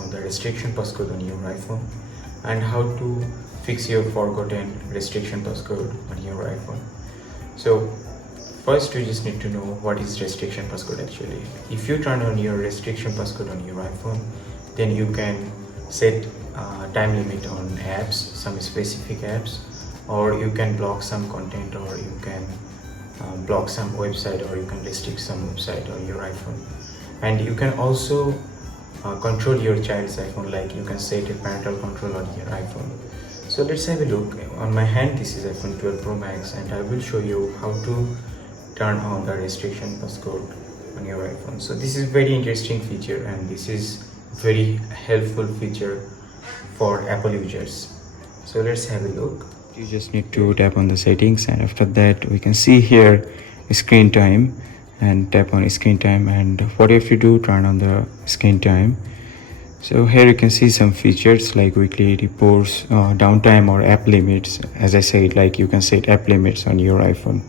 on the restriction passcode on your iPhone and how to fix your forgotten restriction passcode on your iPhone. So first we just need to know what is restriction passcode actually. If you turn on your restriction passcode on your iPhone, then you can set time limit on apps, some specific apps, or you can block some content, or you can block some website, or you can restrict some website on your iPhone. And you can also control your child's iPhone, like you can set a parental control on your iPhone. So let's have a look. On my hand, this is iPhone 12 Pro Max, and I will show you how to turn on the restriction passcode on your iPhone. So this is very interesting feature, and this is very helpful feature for Apple users. So let's have a look. You just need to tap on the settings, and after that we can see here screen time, and tap on screen time, and what you have to do, turn on the screen time. So here you can see some features like weekly reports, downtime, or app limits. As I said, like you can set app limits on your iPhone,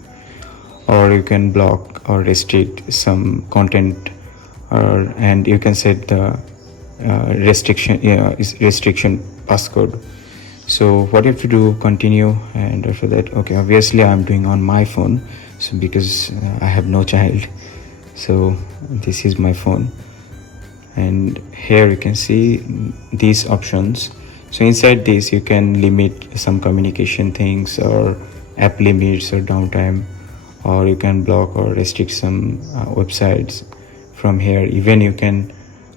or you can block or restrict some content, and you can set the restriction passcode. So what you have to do, continue, and after that, okay, obviously I'm doing on my phone, so because I have no child, so this is my phone. And here you can see these options. So inside this you can limit some communication things, or app limits, or downtime, or you can block or restrict some websites. From here even you can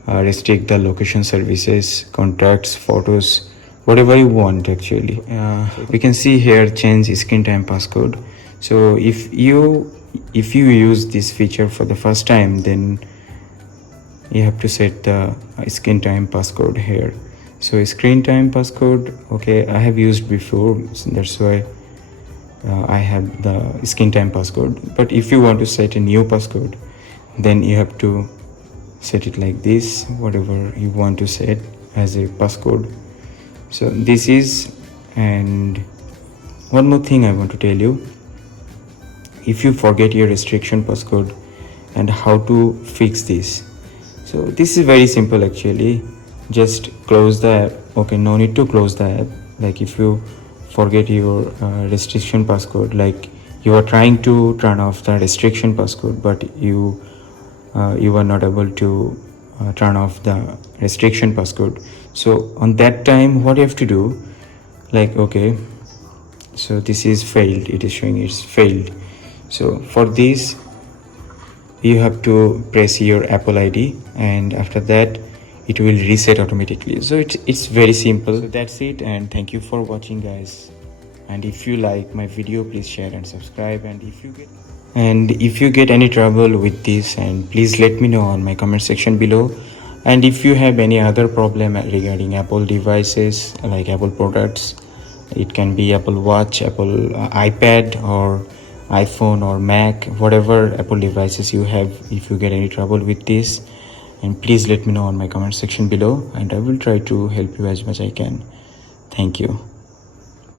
restrict the location services, contacts, photos, whatever you want actually. We can see here change screen time passcode. So if you use this feature for the first time, then you have to set the screen time passcode here. So screen time passcode, okay, I have used before, so that's why I have the screen time passcode. But if you want to set a new passcode, then you have to set it like this, whatever you want to set as a passcode. So this is, and one more thing I want to tell you, if you forget your restriction passcode and how to fix this. So this is very simple actually. Just close the app. Okay, no need to close the app. Like if you forget your restriction passcode, like you are trying to turn off the restriction passcode, but you are not able to turn off the restriction passcode. So on that time, what you have to do, like, okay, so this is failed, it is showing it's failed. So for this you have to press your Apple ID, and after that it will reset automatically. So it's very simple. So that's it, and thank you for watching, guys. And if you like my video, please share and subscribe. And if you get any trouble with this, and please let me know on my comment section below. And if you have any other problem regarding Apple devices, like Apple products, it can be Apple Watch, Apple iPad, or iPhone, or Mac, whatever Apple devices you have, if you get any trouble with this, and please let me know on my comment section below, and I will try to help you as much as I can. Thank you.